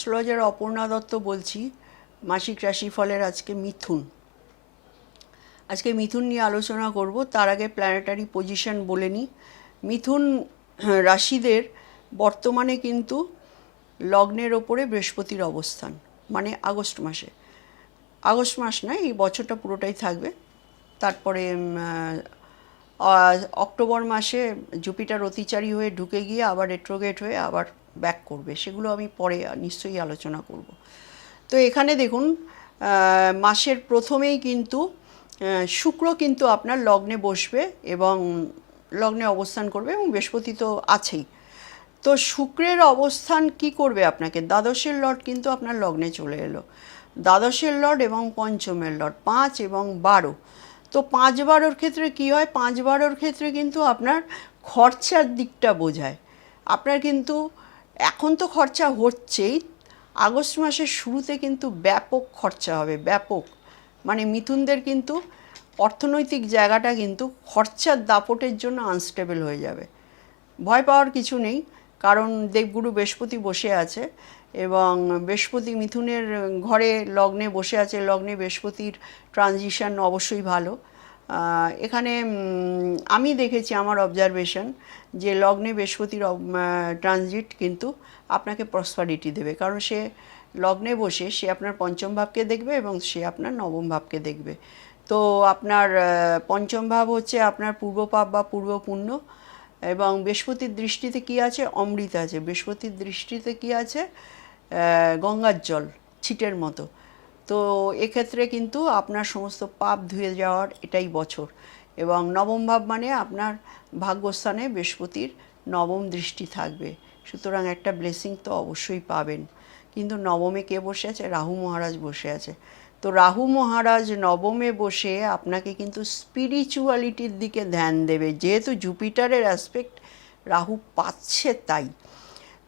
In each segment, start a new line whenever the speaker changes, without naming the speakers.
Astrologer Aparna Dutta বলছি, মাসিক রাশিফলের আজকে মিথুন। আজকে মিথুন নিয়ে আলোচনা করব, তার আগে প্ল্যানেটারি পজিশন বলে নিই। মিথুন রাশিদের বর্তমানে কিন্তু লগ্নের ওপরে বৃহস্পতির অবস্থান মানে আগস্ট মাসে। আগস্ট মাস নয় এই বছরটা পুরোটাই থাকবে। তারপরে অক্টোবর মাসে জুপিটার অতিচারী হয়ে ঢুকে গিয়ে আবার রেট্রোগেট হয়ে আবার ব্যাক করবে, সেগুলো আমি পরে নিশ্চয়ই আলোচনা করব। তো এখানে দেখুন মাসের প্রথমেই কিন্তু শুক্র কিন্তু আপনার লগ্নে বসবে এবং লগ্নে অবস্থান করবে এবং বৃহস্পতি তো আছেই। তো শুক্রের অবস্থান কি করবে আপনাকে? দ্বাদশের লট কিন্তু আপনার লগ্নে চলে এলো। দ্বাদশের লট এবং পঞ্চমের লট পাঁচ এবং বারো। তো পাঁচ বারোর ক্ষেত্রে কি হয়? পাঁচ বারোর ক্ষেত্রে কিন্তু আপনার খরচার দিকটা বোঝায়। আপনার কিন্তু এখন তো খরচা হচ্ছেই। আগস্ট মাসের শুরুতে কিন্তু ব্যাপক খরচা হবে, ব্যাপক। মানে মিথুনদের কিন্তু অর্থনৈতিক জায়গাটা কিন্তু খরচার দাপটের জন্য আনস্টেবল হয়ে যাবে। ভয় পাওয়ার কিছু নেই, কারণ দেবগুরু বৃহস্পতি বসে আছে এবং বৃহস্পতি মিথুনের ঘরে লগ্নে বসে আছে, লগ্নে বৃহস্পতির ট্রানজিশন অবশ্যই ভালো। এখানে আমি দেখেছি আমার অবজারভেশন যে লগ্নে বৃহস্পতির ট্রানজিট কিন্তু আপনাকে প্রসপারিটি দেবে। কারণ সে লগ্নে বসে সে আপনার পঞ্চম ভাবকে দেখবে এবং সে আপনার নবম ভাবকে দেখবে। তো আপনার পঞ্চম ভাব হচ্ছে আপনার পূর্বপাপ বা পূর্ব পুণ্য এবং বৃহস্পতির দৃষ্টিতে কি আছে? অমৃত আছে। বৃহস্পতির দৃষ্টিতে কি আছে? গঙ্গার জল, ছিটের মতো। তো এক্ষেত্রে কিন্তু আপনার সমস্ত পাপ ধুয়ে যাওয়ার এটাই বছর। এবং নবম ভাব মানে আপনার ভাগ্যস্থানে বৃহস্পতির নবম দৃষ্টি থাকবে। সুতরাং একটা ব্লেসিং তো অবশ্যই পাবেন। কিন্তু নবমে কে বসে আছে? রাহু মহারাজ বসে আছে। তো রাহু মহারাজ নবমে বসে আপনাকে কিন্তু স্পিরিচুয়ালিটির দিকে ধ্যান দেবে। যেহেতু জুপিটারের অ্যাসপেক্ট রাহু পাচ্ছে তাই।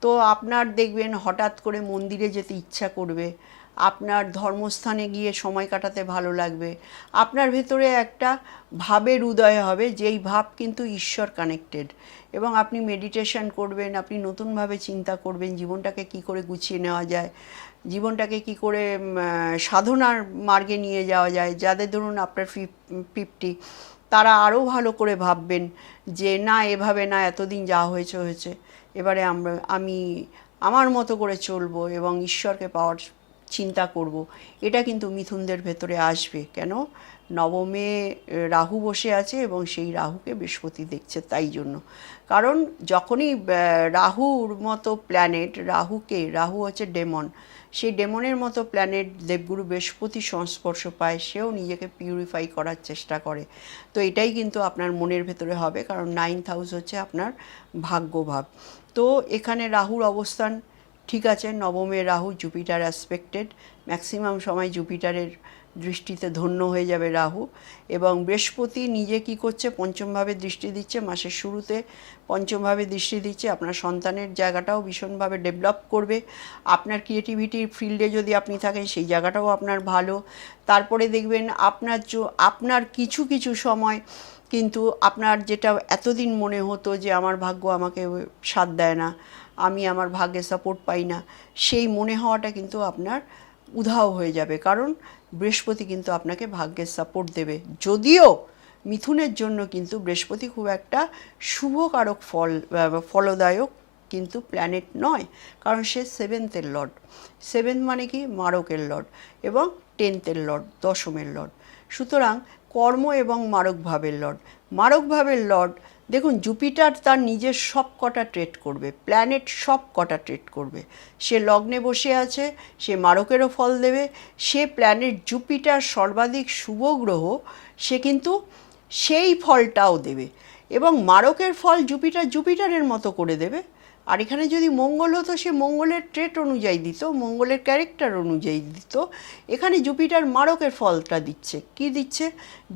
তো আপনার দেখবেন হঠাৎ করে মন্দিরে যেতে ইচ্ছা করবে। আপনার ধর্মস্থানে গিয়ে সময় কাটাতে ভালো লাগবে। আপনার ভেতরে একটা ভাবের উদয় হবে, যেই ভাব কিন্তু ঈশ্বর কানেক্টেড এবং আপনি মেডিটেশন করবেন, আপনি নতুনভাবে চিন্তা করবেন, জীবনটাকে কি করে গুছিয়ে নেওয়া যায়, জীবনটাকে কি করে সাধনার মার্গে নিয়ে যাওয়া যায়। যাদের ধরুন আপনার ফিফটি, তারা আরও ভালো করে ভাববেন যে, না, এভাবে না, এতদিন যা হয়েছে হয়েছে। এবারে আমরা, আমি আমার মতো করে চলবো এবং ঈশ্বরকে পাওয়ার চিন্তা করব। এটা কিন্তু মিথুনদের ভেতরে আসবে। কেন? নবমে রাহু বসে আছে এবং সেই রাহুকে বৃহস্পতি দেখছে তাই জন্য। কারণ যখনই রাহুর মতো প্ল্যানেট রাহুকে, রাহু হচ্ছে ডেমন সেই ডেমনের মতো প্ল্যানেট দেবগুরু বৃহস্পতি সংস্পর্শ পায়, সেও নিজেকে পিউরিফাই করার চেষ্টা করে। তো এটাই কিন্তু আপনার মনের ভেতরে হবে, কারণ নাইন্থ হাউস হচ্ছে আপনার ভাগ্যভাব। তো এখানে রাহুর অবস্থান ঠিক আছে, নবমে রাহু জুপিটার অ্যাসপেক্টেড ম্যাক্সিমাম সময় জুপিটারের দৃষ্টিতে ধন্য হয়ে যাবে রাহু এবং বৃহস্পতি নিজে কি করছে, পঞ্চমভাবে দৃষ্টি দিচ্ছে, মাসের শুরুতে পঞ্চমভাবে দৃষ্টি দিচ্ছে, আপনার সন্তানের জায়গাটাও ভীষণভাবে ডেভেলপ করবে, আপনার ক্রিয়েটিভিটির ফিল্ডে যদি আপনি থাকেন সেই জায়গাটাও আপনার ভালো, তারপরে দেখবেন আপনার আপনার কিছু কিছু সময় কিন্তু আপনার যেটা এতদিন মনে হতো যে আমার ভাগ্য আমাকে সাথ দেয় না, আমি আমার ভাগ্যে সাপোর্ট পাই না, সেই মনে হওয়াটা কিন্তু আপনার উধাও হয়ে যাবে। কারণ বৃহস্পতি কিন্তু আপনাকে ভাগ্যের সাপোর্ট দেবে। যদিও মিথুনের জন্য কিন্তু বৃহস্পতি খুব একটা শুভকারক ফল ফলদায়ক কিন্তু প্ল্যানেট নয়। কারণ সে সেভেন্থের লর্ড সেভেন্থ মানে কি? মারকের লর্ড এবং টেন্থের লর্ড দশমের লর্ড সুতরাং কর্ম এবং মারক ভাবের লর্ড। মারক ভাবের লর্ড, দেখুন, জুপিটার তার নিজের সব কটা ট্রেড করবে, প্ল্যানেট সব কটা ট্রেড করবে। সে লগ্নে বসে আছে, সে মারকেরও ফল দেবে, সে প্ল্যানেট জুপিটার সর্বাধিক শুভ গ্রহ, সে কিন্তু সেই ফলটাও দেবে। এবং মারকের ফল জুপিটার জুপিটারের মতো করে দেবে। আর এখানে যদি মঙ্গল হতো, সে মঙ্গলের ট্রেট অনুযায়ী দিত, মঙ্গলের ক্যারেক্টার অনুযায়ী দিত। এখানে জুপিটার মারকের ফলটা দিচ্ছে। কি দিচ্ছে?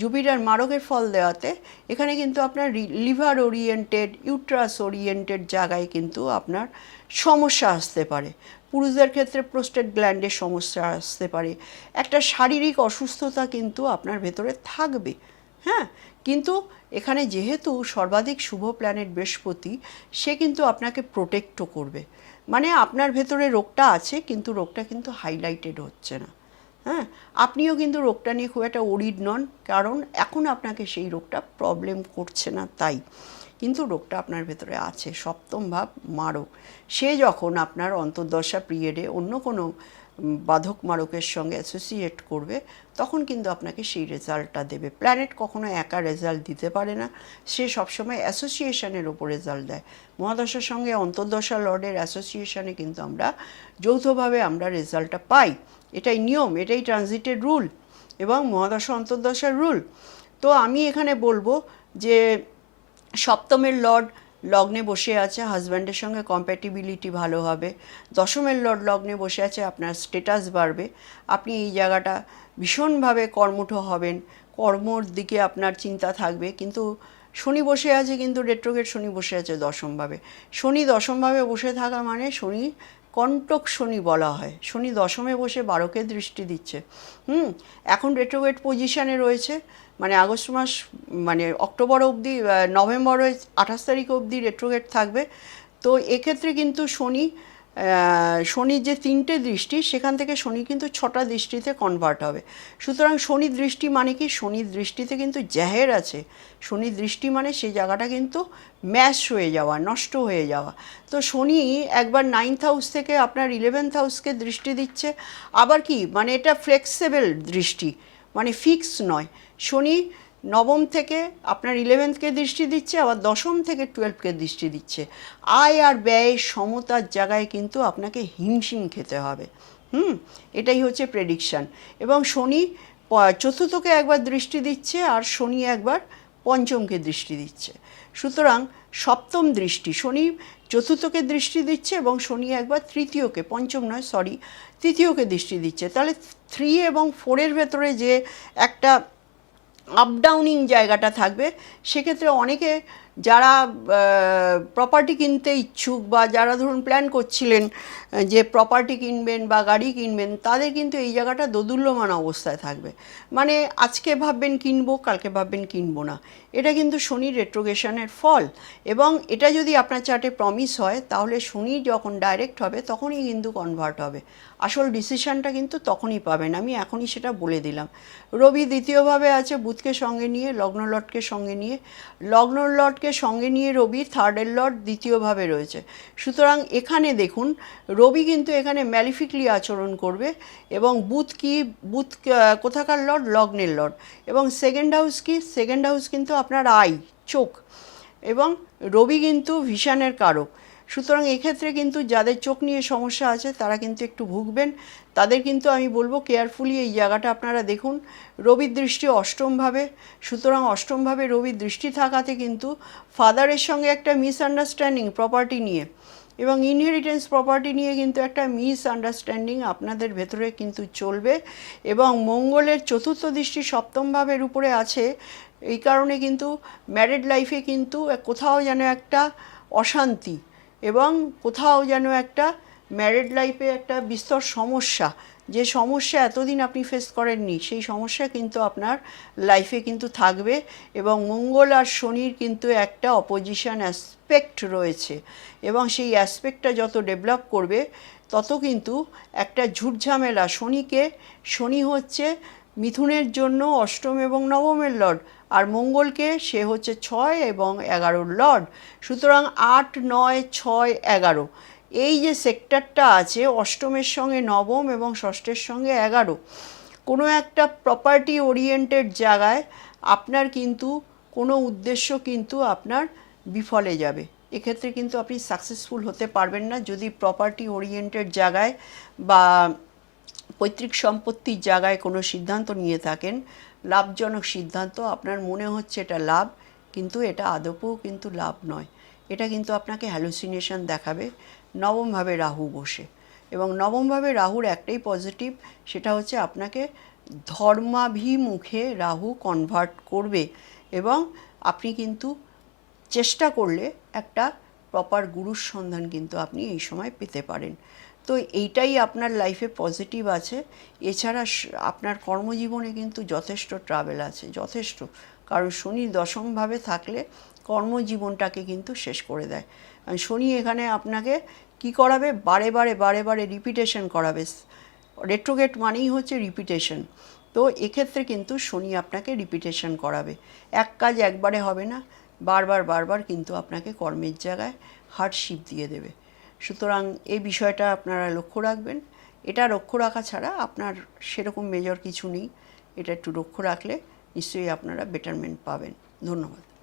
জুপিটার মারকের ফল দেওয়াতে এখানে কিন্তু আপনার লিভার ওরিয়েন্টেড ইউট্রাস ওরিয়েন্টেড জায়গায় কিন্তু আপনার সমস্যা আসতে পারে। পুরুষদের ক্ষেত্রে প্রোস্টেট গ্ল্যান্ডের সমস্যা আসতে পারে। একটা শারীরিক অসুস্থতা কিন্তু আপনার ভেতরে থাকবে। হ্যাঁ? কিন্তু এখানে যেহেতু সর্বাধিক শুভ প্ল্যানেট বৃহস্পতি, সে কিন্তু আপনাকে প্রোটেক্টও করবে। মানে আপনার ভেতরে রোগটা আছে, কিন্তু রোগটা কিন্তু হাইলাইটেড হচ্ছে না। হ্যাঁ? আপনিও কিন্তু রোগটা নিয়ে খুব একটা ওরিড নন, কারণ এখন আপনাকে সেই রোগটা প্রবলেম করছে না তাই। কিন্তু রোগটা আপনার ভেতরে আছে, সপ্তম ভাব মারক। সে যখন আপনার অন্তর্দশা পিরিয়ডে অন্য কোনো বাধক মারকের সঙ্গে অ্যাসোসিয়েট করবে, তখন কিন্তু আপনাকে সেই রেজাল্টটা দেবে। প্ল্যানেট কখনো একা রেজাল্ট দিতে পারে না, সে সবসময় অ্যাসোসিয়েশনের ওপর রেজাল্ট দেয়। মহাদশার সঙ্গে অন্তর্দশা লর্ডের অ্যাসোসিয়েশনে কিন্তু আমরা যৌথভাবে আমরা রেজাল্টটা পাই। এটাই নিয়ম, এটাই ট্রানজিটের রুল এবং মহাদশা অন্তর্দশার রুল তো আমি এখানে বলব যে সপ্তমের লর্ড লগ্নে বসে আছে হাজব্যান্ডের সঙ্গে কম্প্যাটিবিলিটি ভালো হবে। দশমের লর্ড লগ্নে বসে আছে, আপনার স্টেটাস বাড়বে। আপনি এই জায়গাটা ভীষণভাবে কর্মঠ হবেন। কর্মর দিকে আপনার চিন্তা থাকবে, কিন্তু শনি বসে আছে, কিন্তু রেট্রোগেট শনি বসে আছে দশমভাবে। শনি দশমভাবে বসে থাকা মানে শনি কণ্টক শনি বলা হয়। শনি দশমে বসে বারোকে দৃষ্টি দিচ্ছে। হুম, এখন রেট্রোগেট পজিশানে রয়েছে। মানে আগস্ট মাস মানে অক্টোবর অবধি নভেম্বরে আঠাশ তারিখ অবধি রেট্রোগেট থাকবে। তো এক্ষেত্রে কিন্তু শনি শনির যে তিনটে দৃষ্টি, সেখান থেকে শনি কিন্তু ছটা দৃষ্টিতে কনভার্ট হবে। সুতরাং শনি দৃষ্টি মানে কি? শনির দৃষ্টিতে কিন্তু জাহের আছে। শনি দৃষ্টি মানে সেই জায়গাটা কিন্তু ম্যাশ হয়ে যাওয়া, নষ্ট হয়ে যাওয়া। তো শনি একবার নাইন্থ হাউস থেকে আপনার ইলেভেন্থ হাউসকে দৃষ্টি দিচ্ছে। আবার কি? মানে এটা ফ্লেক্সিবল দৃষ্টি মানে ফিক্স নয়। শনি নবম থেকে আপনার ইলেভেন্থকে দৃষ্টি দিচ্ছে, আবার দশম থেকে টুয়েলভকে দৃষ্টি দিচ্ছে। আয় আর ব্যয় সমতার জায়গায় কিন্তু আপনাকে হিমশিম খেতে হবে। হুম? এটাই হচ্ছে প্রেডিকশান এবং শনি চতুর্থকে একবার দৃষ্টি দিচ্ছে আর শনি একবার পঞ্চমকে দৃষ্টি দিচ্ছে। সুতরাং সপ্তম দৃষ্টি, শনি চতুর্থকে দৃষ্টি দিচ্ছে এবং শনি একবার তৃতীয়কে, পঞ্চম নয় সরি তৃতীয়কে দৃষ্টি দিচ্ছে। তাহলে থ্রি এবং ফোরের ভেতরে যে একটা আপ ডাউনিং জায়গাটা থাকবে। সেক্ষেত্রে অনেকে যারা প্রপার্টি কিনতে ইচ্ছুক বা যারা ধরুন প্ল্যান করছিলেন যে প্রপার্টি কিনবেন বা গাড়ি কিনবেন, তাদের কিন্তু এই জায়গাটা দোদুল্যমান অবস্থায় থাকবে। মানে আজকে ভাববেন কিনবো, কালকে ভাববেন কিনবো না। এটা কিন্তু শনির রেট্রোগেশনের ফল। এবং এটা যদি আপনার চার্টে প্রমিস হয়, তাহলে শনি যখন ডাইরেক্ট হবে, তখনই কিন্তু কনভার্ট হবে। আসল ডিসিশনটা কিন্তু তখনই পাবেন। আমি এখনই সেটা বলে দিলাম। রবি দ্বিতীয়ভাবে আছে বুধকে সঙ্গে নিয়ে লগ্ন লটকে সঙ্গে নিয়ে। লগ্ন লটকে সঙ্গে নিয়ে রবি থার্ডের লট দ্বিতীয়ভাবে রয়েছে। সুতরাং এখানে দেখুন রবি কিন্তু এখানে ম্যালিফিকলি আচরণ করবে এবং বুধ কি আহ, কোথাকার লট লগ্নের লট এবং সেকেন্ড হাউস কি? সেকেন্ড হাউস কিন্তু আপনার আই চোখ। এবং রবি কিন্তু ভিশনের কারক। সুতরাং এক্ষেত্রে কিন্তু যাদের চোখ নিয়ে সমস্যা আছে, তারা কিন্তু একটু ভুগবেন। তাদের কিন্তু আমি বলব কেয়ারফুলি এই জায়গাটা আপনারা দেখুন। রবির দৃষ্টি অষ্টমভাবে, সুতরাং অষ্টমভাবে রবির দৃষ্টি থাকাতে কিন্তু ফাদারের সঙ্গে একটা মিসআন্ডারস্ট্যান্ডিং প্রপার্টি নিয়ে এবং ইনহেরিটেন্স প্রপার্টি নিয়ে কিন্তু একটা মিসআন্ডারস্ট্যান্ডিং আপনাদের ভেতরে কিন্তু চলবে এবং মঙ্গলের চতুর্থ দৃষ্টি সপ্তম ভাবের উপরে আছে। এই কারণে কিন্তু ম্যারিড লাইফে কিন্তু কোথাও যেন একটা অশান্তি এবং কোথাও যেন একটা ম্যারিড লাইফে একটা বিস্তর সমস্যা। যে সমস্যা এতদিন আপনি ফেস করেননি, সেই সমস্যা কিন্তু আপনার লাইফে কিন্তু থাকবে এবং মঙ্গল আর শনির কিন্তু একটা অপোজিশন অ্যাসপেক্ট রয়েছে এবং সেই অ্যাসপেক্টটা যত ডেভেলপ করবে, তত কিন্তু একটা ঝুটঝামেলা। শনিকে, শনি হচ্ছে মিথুনের জন্য অষ্টম এবং নবমের লর্ড আর মঙ্গলকে সে হচ্ছে ছয় এবং এগারোর লর্ড। সুতরাং আট, নয়, ছয়, এগারো। এই যে সেক্টরটা আছে, অষ্টমের সঙ্গে নবম এবং ষষ্ঠের সঙ্গে এগারো। কোনো একটা প্রপার্টি ওরিয়েন্টেড জায়গায় আপনার কিন্তু, কোনো উদ্দেশ্য কিন্তু আপনার বিফলে যাবে। এক্ষেত্রে কিন্তু আপনি সাকসেসফুল হতে পারবেন না। যদি প্রপার্টি ওরিয়েন্টেড জায়গায় বা পৈতৃক সম্পত্তির জায়গায় কোনো সিদ্ধান্ত নিয়ে থাকেন লাভজনক সিদ্ধান্ত। আপনার মনে হচ্ছে এটা লাভ, কিন্তু এটা আদপেও কিন্তু লাভ নয়। এটা কিন্তু আপনাকে হ্যালুসিনেশন দেখাবে। নবমভাবে রাহু বসে। এবং নবমভাবে রাহুর একটাই পজিটিভ সেটা হচ্ছে আপনাকে ধর্মাভিমুখে রাহু কনভার্ট করবে। এবং আপনি কিন্তু চেষ্টা করলে একটা প্রপার গুরুর সন্ধান কিন্তু আপনি এই সময় পেতে পারেন। তো এইটাই আপনার লাইফে পজিটিভ আছে। এছাড়া আপনার কর্মজীবনে কিন্তু যথেষ্ট ট্রাভেল আছে, যথেষ্ট। কারণ শনি দশমভাবে থাকলে কর্মজীবনটাকে কিন্তু শেষ করে দেয়। শনি এখানে আপনাকে কি করাবে? বারে বারে বারে বারে রিপিটেশন করাবে। রেট্রোগেট মানেই হচ্ছে রিপিটেশন তো এক্ষেত্রে কিন্তু শনি আপনাকে রিপিটেশন করাবে। এক কাজ একবারে হবে না। বারবার বারবার কিন্তু আপনাকে কর্মের জায়গায় হার্ডশিপ দিয়ে দেবে। সুতরাং এই বিষয়টা আপনারা লক্ষ্য রাখবেন। এটা লক্ষ্য রাখা ছাড়া আপনার সেরকম মেজর কিছু নেই। এটা একটু লক্ষ্য রাখলে নিশ্চয়ই আপনারা বেটারমেন্ট পাবেন। ধন্যবাদ।